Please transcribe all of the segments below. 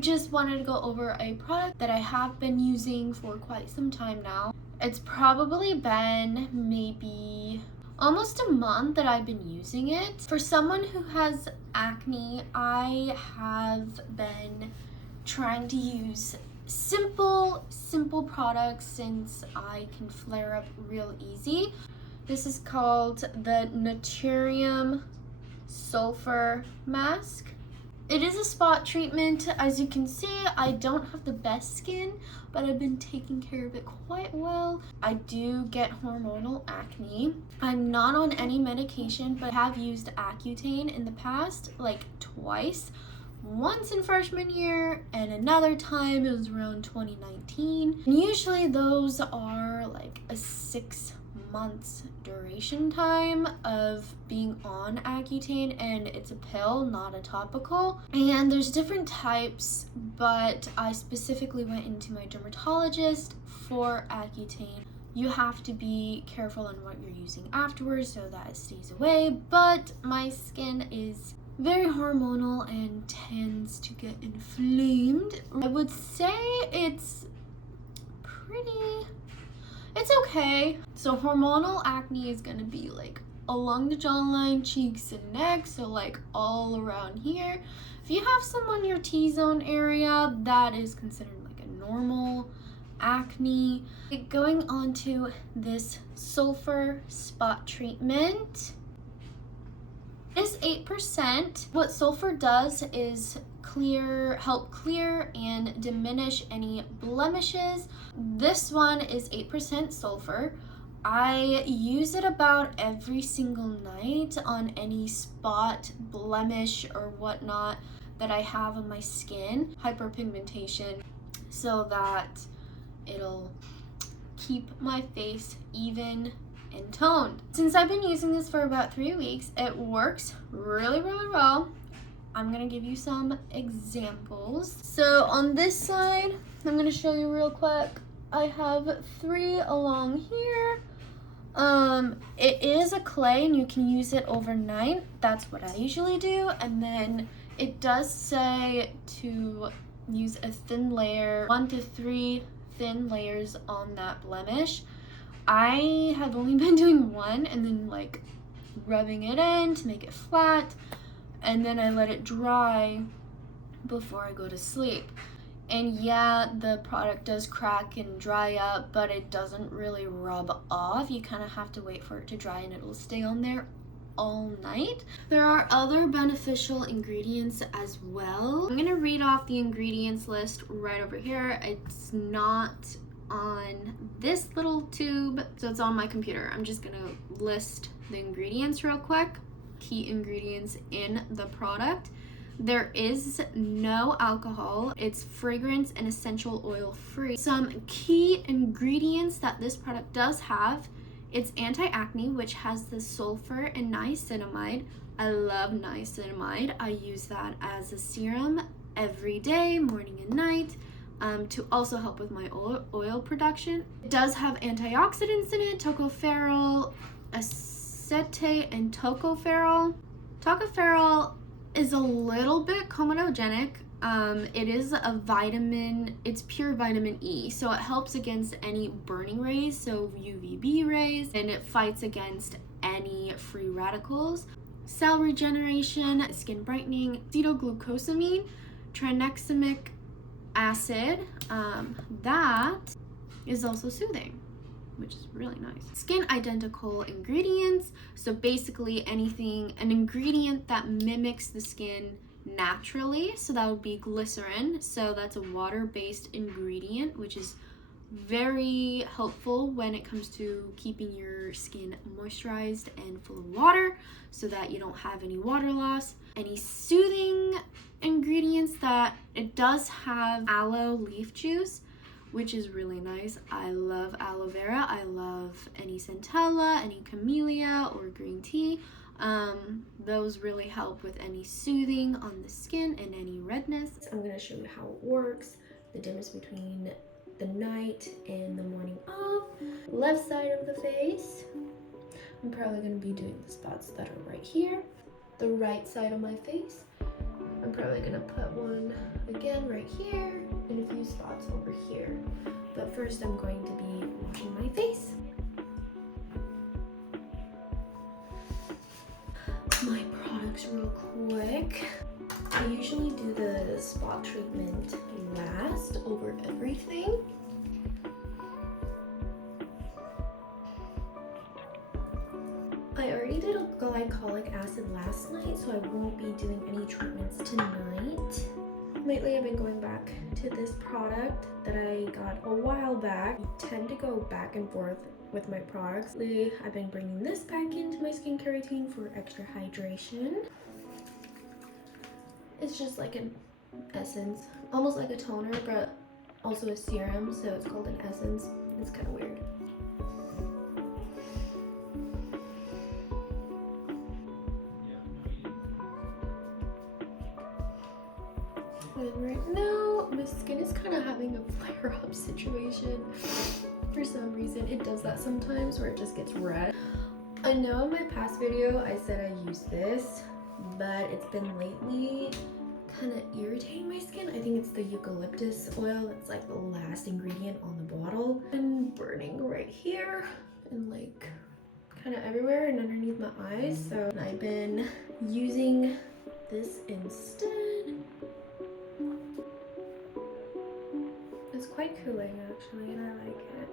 just wanted to go over a product that I have been using for quite some time now. It's probably been maybe almost a month that I've been using it. For someone who has acne, I have been trying to use simple products since I can flare up real easy. This is called the Naturium Sulfur Mask. It is a spot treatment. As you can see, I don't have the best skin, but I've been taking care of it quite well. I do get hormonal acne. I'm not on any medication, but I have used Accutane in the past, like twice. Once in freshman year and another time it was around 2019. And usually those are like a 6 months duration time of being on Accutane, and it's a pill, not a topical. And there's different types, but I specifically went into my dermatologist for Accutane. You have to be careful on what you're using afterwards so that it stays away, but my skin is very hormonal and tends to get inflamed. I would say it's okay. So hormonal acne is gonna be like along the jawline, cheeks, and neck, so like all around here. If you have some on your T-zone area, that is considered like a normal acne. Going on to this sulfur spot treatment. Is 8%. What sulfur does is help clear and diminish any blemishes. This one is 8% sulfur. I use it about every single night on any spot, blemish, or whatnot that I have on my skin, hyperpigmentation, so that it'll keep my face even and toned. Since I've been using this for about 3 weeks, it works really well. I'm gonna give you some examples. So on this side, I'm gonna show you real quick. I have 3 along here. It is a clay and you can use it overnight. That's what I usually do. And then it does say to use a thin layer, 1 to 3 thin layers on that blemish. I have only been doing 1 and then like rubbing it in to make it flat, and then I let it dry before I go to sleep. And yeah, the product does crack and dry up, but it doesn't really rub off. You kind of have to wait for it to dry and it'll stay on there all night. There are other beneficial ingredients as well. I'm gonna read off the ingredients list right over here. It's not on this little tube, so it's on my computer. I'm just gonna list the ingredients real quick. Key ingredients in the product. There is no alcohol. It's fragrance and essential oil free. Some key ingredients that this product does have: it's anti-acne, which has the sulfur and niacinamide. I love niacinamide. I use that as a serum every day, morning and night. To also help with my oil production. It does have antioxidants in it: tocopherol, acetate, and tocopherol. Tocopherol is a little bit comedogenic. It is a vitamin, it's pure vitamin E, so it helps against any burning rays, so UVB rays, and it fights against any free radicals. Cell regeneration, skin brightening, acetylglucosamine, tranexamic acid, that is also soothing, which is really nice. Skin identical ingredients, so basically anything, an ingredient that mimics the skin naturally, so that would be glycerin. So that's a water-based ingredient, which is very helpful when it comes to keeping your skin moisturized and full of water so that you don't have any water loss. Any soothing ingredients, that it does have aloe leaf juice, which is really nice. I love aloe vera. I love any centella, any camellia, or green tea. Those really help with any soothing on the skin and any redness. I'm going to show you how it works, the difference between the night and the morning off. Left side of the face, I'm probably going to be doing the spots that are right here. The right side of my face, I'm probably gonna put one again right here and a few spots over here. But first I'm going to be washing my face. My products real quick. I usually do the spot treatment last over everything. I already did a glycolic acid last night, so I won't be doing any treatments tonight. Lately, I've been going back to this product that I got a while back. I tend to go back and forth with my products. Lately, I've been bringing this back into my skincare routine for extra hydration. It's just like an essence, almost like a toner, but also a serum, so it's called an essence. It's kind of weird. And right now, my skin is kind of having a flare-up situation. For some reason, it does that sometimes where it just gets red. I know in my past video I said I used this, but it's been lately kind of irritating my skin. I think it's the eucalyptus oil. It's like the last ingredient on the bottle. And burning right here and like kind of everywhere and underneath my eyes. So I've been using this instead. It's quite cooling actually, and I like it.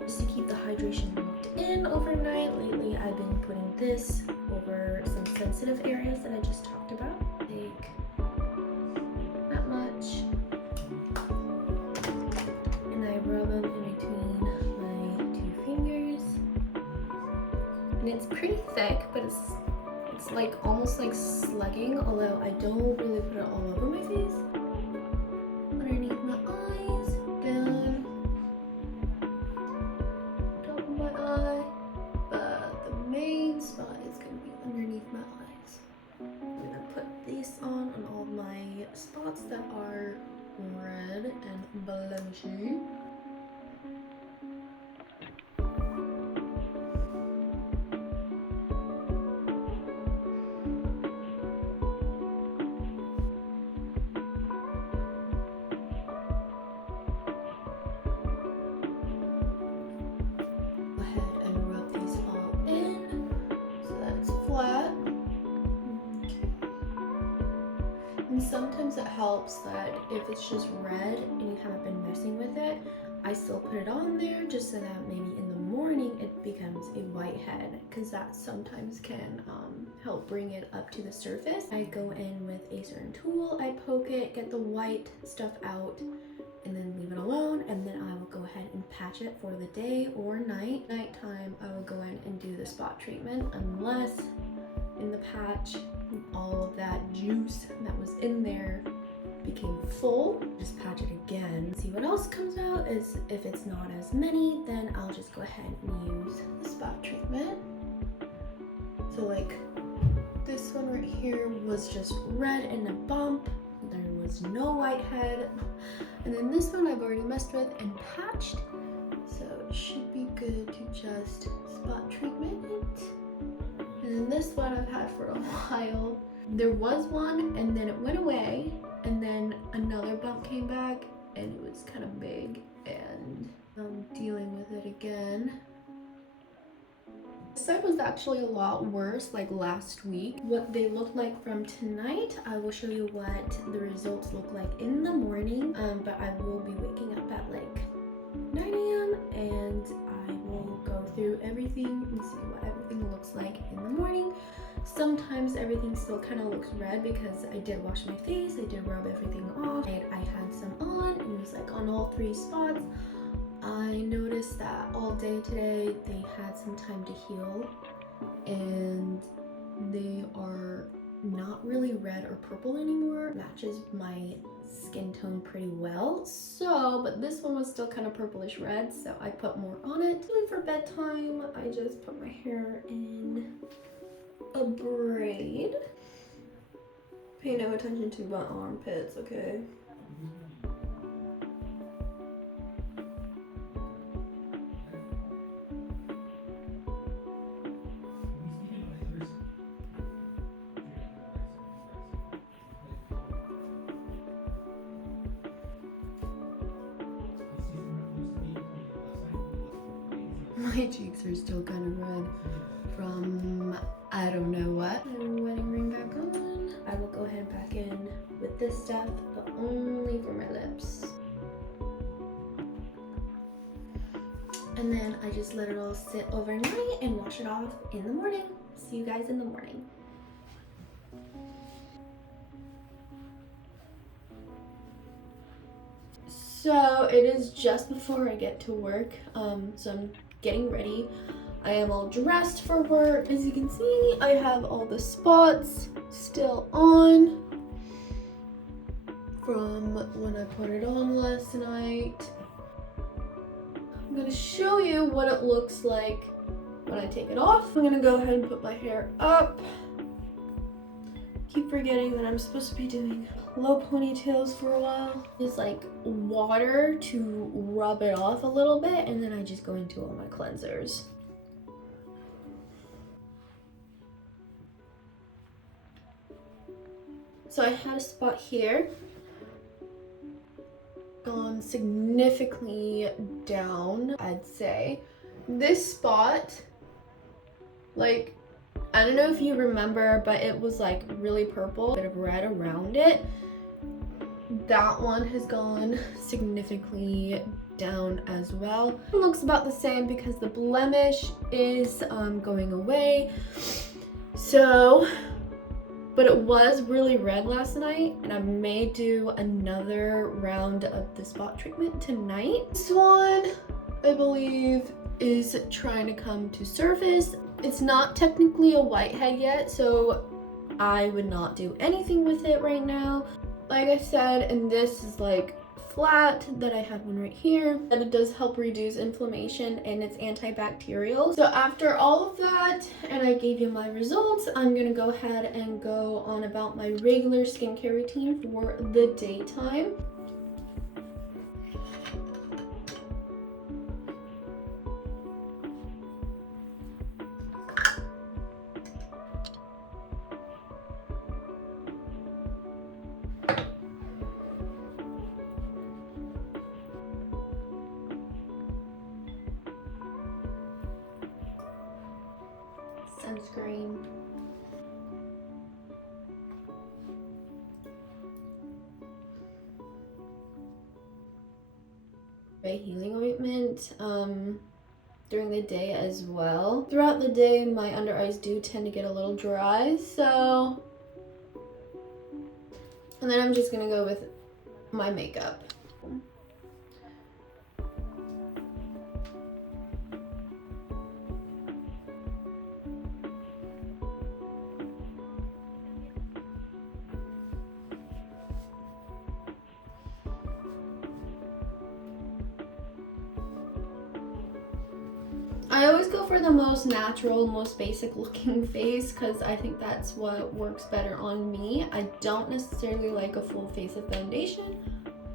Just to keep the hydration locked in overnight, lately I've been putting this over some sensitive areas that I just talked about. Take that much, and I rub them in between my two fingers. And it's pretty thick, but it's like almost like slugging, although I don't really put it all over my face. Underneath my eyes, down top of my eye, but the main spot is gonna be underneath my eyes. I'm gonna put this on all my spots that are red and blemishy. And sometimes it helps that if it's just red and you haven't been messing with it, I still put it on there just so that maybe in the morning it becomes a white head, because that sometimes can help bring it up to the surface. I go in with a certain tool, I poke it, get the white stuff out, and then leave it alone, and then I will go ahead and patch it for the day or night. Nighttime, I will go in and do the spot treatment, unless in the patch all of that juice that was in there became full. Just patch it again. See what else comes out. Is if it's not as many, then I'll just go ahead and use the spot treatment. So like this one right here was just red and a bump. There was no whitehead. And then this one I've already messed with and patched. So it should be good to just spot treatment it. And then this one I've had for a while. There was one and then it went away, and then another bump came back and it was kind of big, and I'm dealing with it again. This side was actually a lot worse like last week. What they look like from tonight, I will show you what the results look like in the morning, but I will be waking up at like 9 a.m. and I will go through everything and see what everything looks like in the morning. Sometimes everything still kind of looks red because I did wash my face, I did rub everything off, and I had some on, and it was like on all 3 spots. I noticed that all day today they had some time to heal, and they are not really red or purple anymore. Matches my skin tone pretty well. So, but this one was still kind of purplish red, so I put more on it. And for bedtime, I just put my hair in a braid. Pay no attention to my armpits, okay? My cheeks are still kind of red from I don't know what. And wedding ring back on. I will go ahead back in with this stuff, but only for my lips. And then I just let it all sit overnight and wash it off in the morning. See you guys in the morning. So it is just before I get to work, so I'm getting ready. I am all dressed for work. As you can see, I have all the spots still on from when I put it on last night. I'm gonna show you what it looks like when I take it off. I'm gonna go ahead and put my hair up. Keep forgetting that I'm supposed to be doing low ponytails for a while. It's like water to rub it off a little bit, and then I just go into all my cleansers. So I had a spot here, gone significantly down, I'd say. This spot, like, I don't know if you remember, but it was like really purple, a bit of red around it. That one has gone significantly down as well. It looks about the same because the blemish is going away. So, but it was really red last night, and I may do another round of the spot treatment tonight. This one, I believe, is trying to come to surface. It's not technically a whitehead yet, so I would not do anything with it right now. Like I said, and this is like flat, that I have one right here, and it does help reduce inflammation and it's antibacterial. So after all of that, and I gave you my results, I'm gonna go ahead and go on about my regular skincare routine for the daytime. Sunscreen. Healing ointment during the day as well. Throughout the day, my under eyes do tend to get a little dry, so. And then I'm just gonna go with my makeup. I always go for the most natural, most basic looking face because I think that's what works better on me. I don't necessarily like a full face of foundation.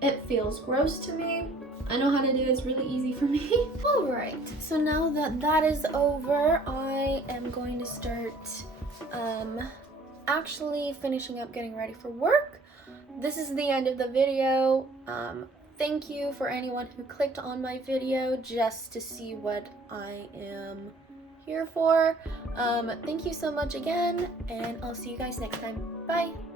It feels gross to me. I know how to do it, it's really easy for me. Alright, so now that that is over, I am going to start actually finishing up getting ready for work. This is the end of the video. Thank you for anyone who clicked on my video just to see what I am here for. Thank you so much again, and I'll see you guys next time. Bye!